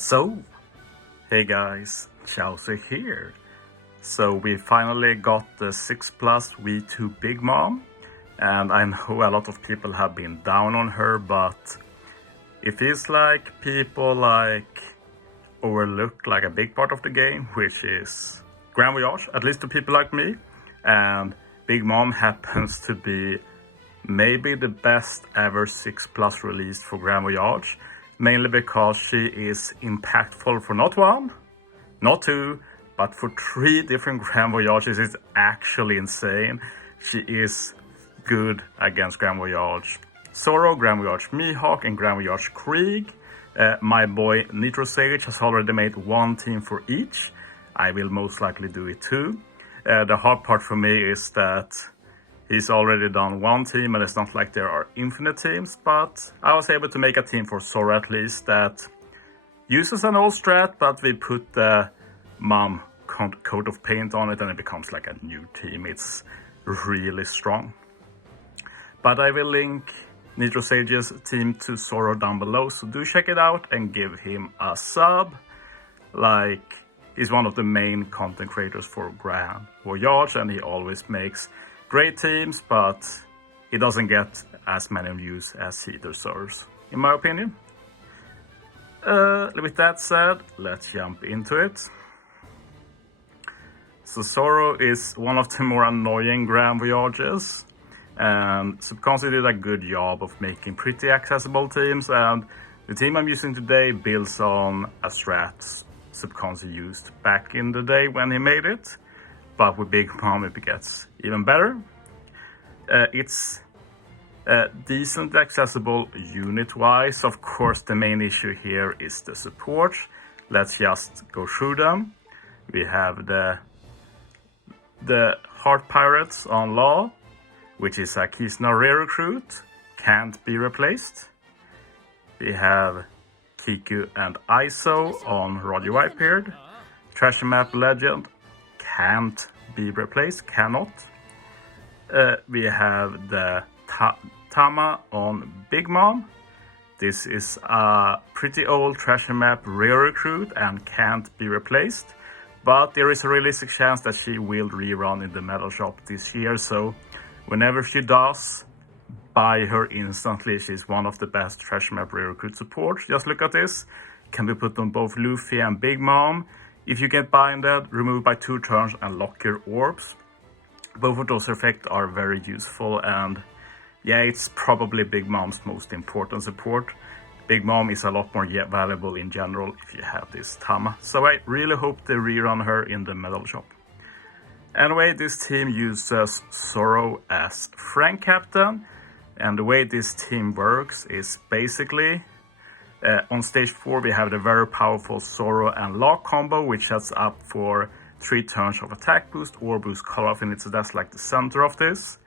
So, hey guys, Chauzu here. So we finally got the 6 Plus V2 Big Mom, and I know a lot of people have been down on her, but it feels like people overlook a big part of the game, which is Grand Voyage, at least to people like me. And Big Mom happens to be maybe the best ever 6 Plus released for Grand Voyage, mainly because she is impactful for not one, not two, but for 3 different Grand Voyages. It's actually insane. She is good against Grand Voyage Zoro, Grand Voyage Mihawk, and Grand Voyage Krieg. My boy Nitro Sage has already made one team for each. I will most likely do it too. The hard part for me is that he's already done one team, and it's not like there are infinite teams, but I was able to make a team for Zoro at least that uses an old strat, but we put the mom coat of paint on it and it becomes like a new team. It's really strong. But I will link Nitro Sage's team to Zoro down below, so do check it out and give him a sub. He's one of the main content creators for Grand Voyage, and he always makes great teams, but he doesn't get as many views as he deserves, in my opinion. With that said, let's jump into it. So Zoro is one of the more annoying Grand Voyages, and Subconscious did a good job of making pretty accessible teams, and the team I'm using today builds on a strat Subconscious used back in the day when he made it, but with Big Mom it gets even better. It's decently accessible unit-wise. Of course, the main issue here is the support. Let's just go through them. We have the Heart Pirates on Law, which is a Kisna rare recruit, can't be replaced. We have Kiku and Iso on Roger Whitebeard. Treasure Map Legend can't be replaced, cannot. We have the Tama on Big Mom. This is a pretty old treasure map rare recruit and can't be replaced, but there is a realistic chance that she will rerun in the medal shop this year, so whenever she does, buy her instantly. She's one of the best treasure map rare recruit support. Just look at this. Can be put on both Luffy and Big Mom. If you get binded, remove by 2 turns and lock your orbs. Both of those effects are very useful, and yeah, it's probably Big Mom's most important support. Big Mom is a lot more valuable in general if you have this Tama, so I really hope they rerun her in the medal shop. Anyway, this team uses Zoro as Frank Captain, and the way this team works is basically on stage 4 we have the very powerful Zoro and Law combo, which sets up for 3 turns of attack boost or boost color affinity, so that's like the center of this.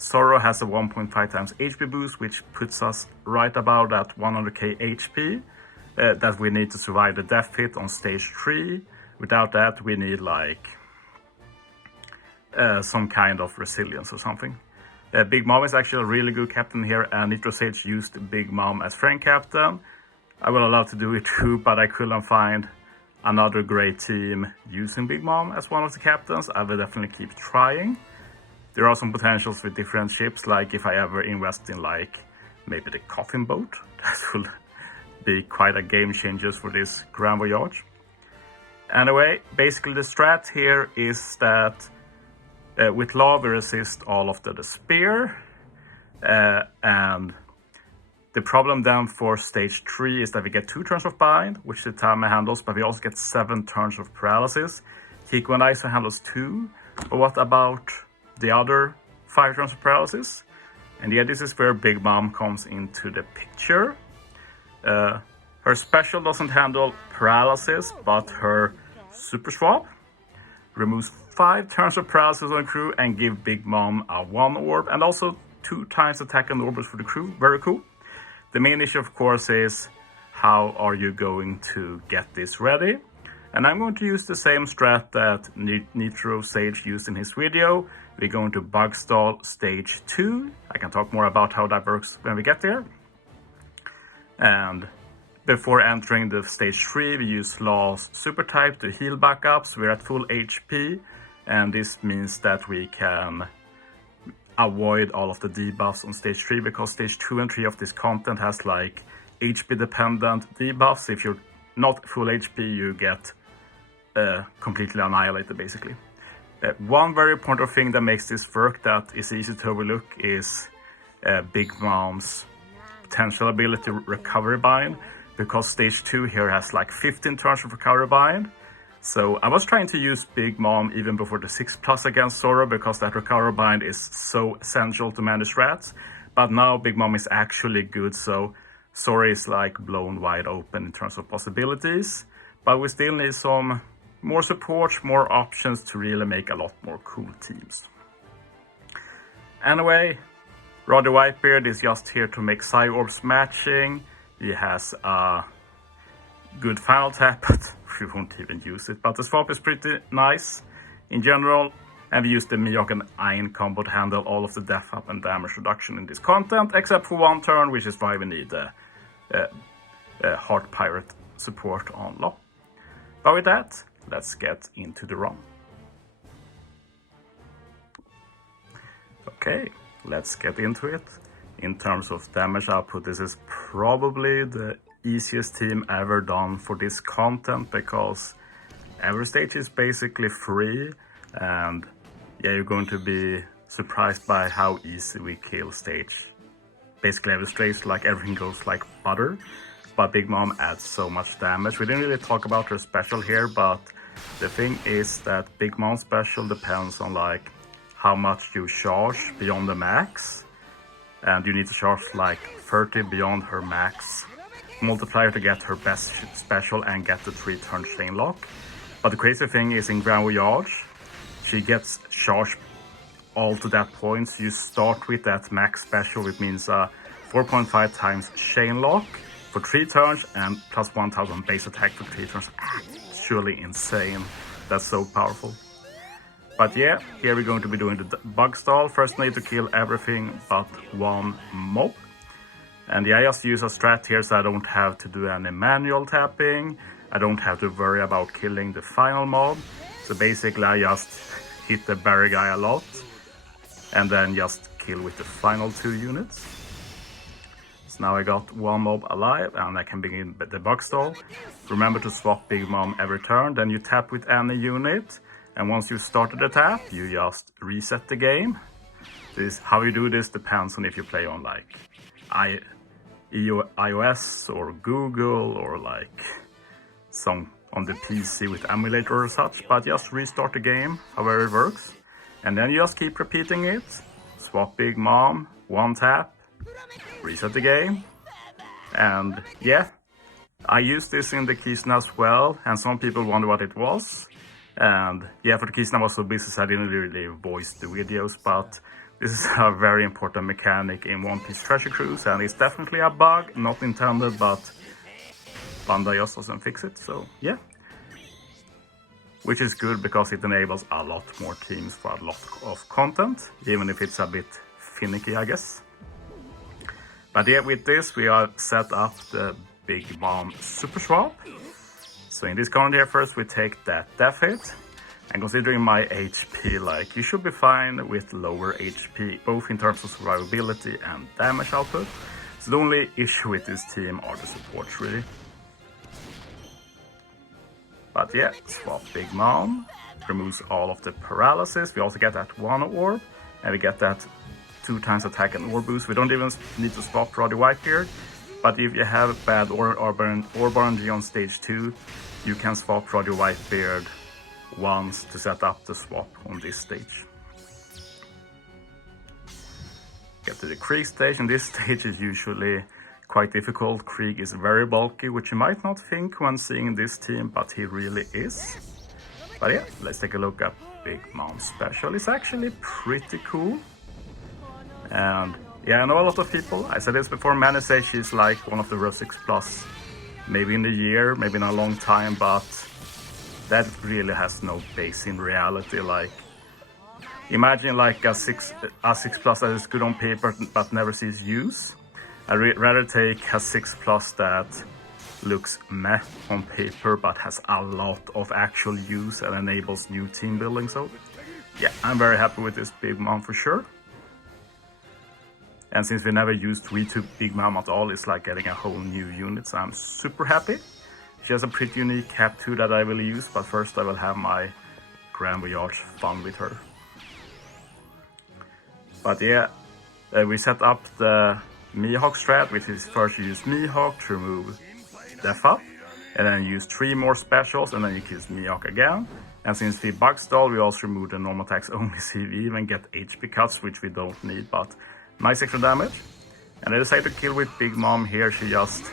Zoro has a 1.5 times HP boost, which puts us right about at 100k HP that we need to survive the death hit on stage 3. Without that, we need some kind of resilience or something. Big Mom is actually a really good captain here, and Nitro Sage used Big Mom as Frank Captain. I would love to do it too, but I couldn't find another great team using Big Mom as one of the captains. I will definitely keep trying. There are some potentials with different ships, like if I ever invest in maybe the Coffin Boat. That will be quite a game changer for this Grand Voyage. Anyway, basically the strat here is that with Law we resist all of the despair, and the problem then for stage 3 is that we get 2 turns of bind, which the Tama handles, but we also get 7 turns of paralysis. Kiku and Isa handles 2, but what about the other 5 turns of paralysis? And yeah, this is where Big Mom comes into the picture. Her special doesn't handle paralysis, but her super swap removes 5 turns of paralysis on crew and give Big Mom a 1 orb, and also 2 times attack and orbs for the crew. Very cool. The main issue, of course, is how are you going to get this ready? And I'm going to use the same strat that Nitro Sage used in his video. We're going to bug stall stage 2. I can talk more about how that works when we get there. And Before entering the stage 3, we use Law's super type to heal backups. We're at full HP, and this means that we can avoid all of the debuffs on stage 3, because stage 2 and 3 of this content has like HP dependent debuffs. If you're not full HP, you get completely annihilated basically. One very important thing that makes this work that is easy to overlook is Big Mom's potential ability recovery bind, because stage 2 here has like 15 turns of recovery bind. So I was trying to use Big Mom even before the 6+ against Zoro, because that recovery bind is so essential to manage rats. But now Big Mom is actually good, so Zoro is like blown wide open in terms of possibilities. But we still need some more support, more options to really make a lot more cool teams. Anyway, Roddy Whitebeard is just here to make Psy Orbs matching. He has a good final tap, but we won't even use it. But the swap is pretty nice in general, and we use the Miyok and Ein combo to handle all of the death up and damage reduction in this content, except for one turn, which is why we need the Heart Pirate support on Law. But with that, let's get into the run. Okay, let's get into it. In terms of damage output, this is probably the easiest team ever done for this content, because every stage is basically free, and yeah, you're going to be surprised by how easy we kill stage. Basically every stage, like everything goes like butter, but Big Mom adds so much damage. We didn't really talk about her special here, but the thing is that Big Mom's special depends on like how much you charge beyond the max, and you need to charge like 30 beyond her max multiplier to get her best special and get the 3-turn chain lock. But the crazy thing is, in Grand Voyage, she gets charged all to that point. So you start with that max special, which means 4.5 times chain lock for 3 turns and plus 1000 base attack for 3 turns. Actually insane. That's so powerful. But yeah, here we're going to be doing the bug stall. First need to kill everything but one mob. And yeah, I just use a strat here so I don't have to do any manual tapping. I don't have to worry about killing the final mob. So basically I just hit the berry guy a lot and then just kill with the final 2 units. So now I got one mob alive and I can begin the bug stall. Remember to swap Big Mom every turn, then you tap with any unit. And once you've started the tap, you just reset the game. How you do this depends on if you play on like iOS or Google or like some on the PC with emulator or such, but just restart the game however it works, and then you just keep repeating it. Swap Big Mom, one tap, reset the game. And yeah, I used this in the Kisna as well, and some people wonder what it was. And yeah, for the Kisna I was so busy so I didn't really voice the videos, but this is a very important mechanic in One Piece Treasure Cruise, and it's definitely a bug, not intended, but Bandai just doesn't fix it, so yeah. Which is good because it enables a lot more teams for a lot of content, even if it's a bit finicky, I guess. But yeah, with this we are set up the Big Mom Super Swap. So in this corner here, first we take that death hit. And considering my HP, like, you should be fine with lower HP, both in terms of survivability and damage output. So the only issue with this team are the supports, really. But yeah, swap Big Mom, removes all of the paralysis. We also get that 1 orb, and we get that 2 times attack and orb boost. We don't even need to swap Roddy Whitebeard, but if you have bad orb RNG on stage 2, you can swap Roddy Whitebeard once to set up the swap on this stage. Get to the Krieg stage, and this stage is usually quite difficult. Krieg is very bulky, which you might not think when seeing this team, but he really is. But yeah, let's take a look at Big Mom's special. It's actually pretty cool. And yeah, I know a lot of people, I said this before, many say she's like one of the worst 6+, maybe in the year, maybe in a long time, but that really has no base in reality. Like, imagine like a 6+ that is good on paper but never sees use. I'd rather take a 6+ that looks meh on paper, but has a lot of actual use and enables new team building. So yeah, I'm very happy with this Big Mom for sure. And since we never used V2 Big Mom at all, it's like getting a whole new unit, so I'm super happy. She has a pretty unique cap too that I will use, but first I will have my Grand Voyage fun with her. But yeah, we set up the Mihawk strat, which is first you use Mihawk to remove Def Up, and then use 3 more specials, and then you can use Mihawk again. And since we bug stall, we also remove the normal attacks only, so we even get HP cuts, which we don't need, but nice extra damage. And I decided to kill with Big Mom here. She just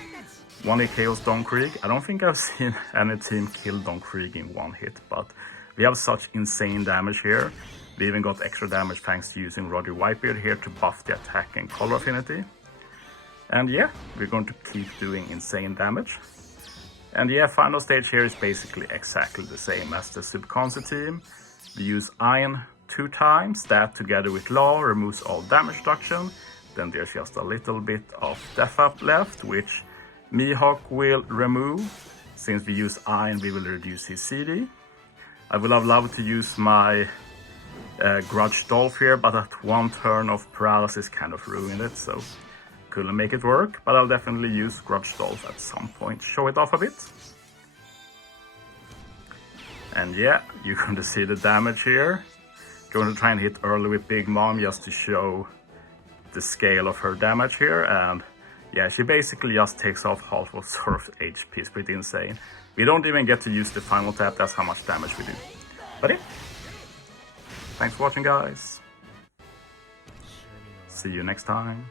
1-hit KOs Don Krieg. I don't think I've seen any team kill Don Krieg in 1 hit, but we have such insane damage here. We even got extra damage thanks to using Roger Whitebeard here to buff the attack and color affinity. And yeah, we're going to keep doing insane damage. And yeah, final stage here is basically exactly the same as the Subconscious team. We use Iron 2 times, that together with Law removes all damage reduction. Then there's just a little bit of Def Up left, which Mihawk will remove. Since we use Iron, we will reduce his CD. I would have loved to use my Grudge Dolph here, but that 1 turn of paralysis kind of ruined it, so couldn't make it work. But I'll definitely use Grudge Dolph at some point, show it off a bit. And yeah, you're going to see the damage here. Going to try and hit early with Big Mom just to show the scale of her damage here. And yeah, she basically just takes off half of Zoro's HP. It's pretty insane. We don't even get to use the final tap, that's how much damage we do. But yeah, thanks for watching guys. See you next time.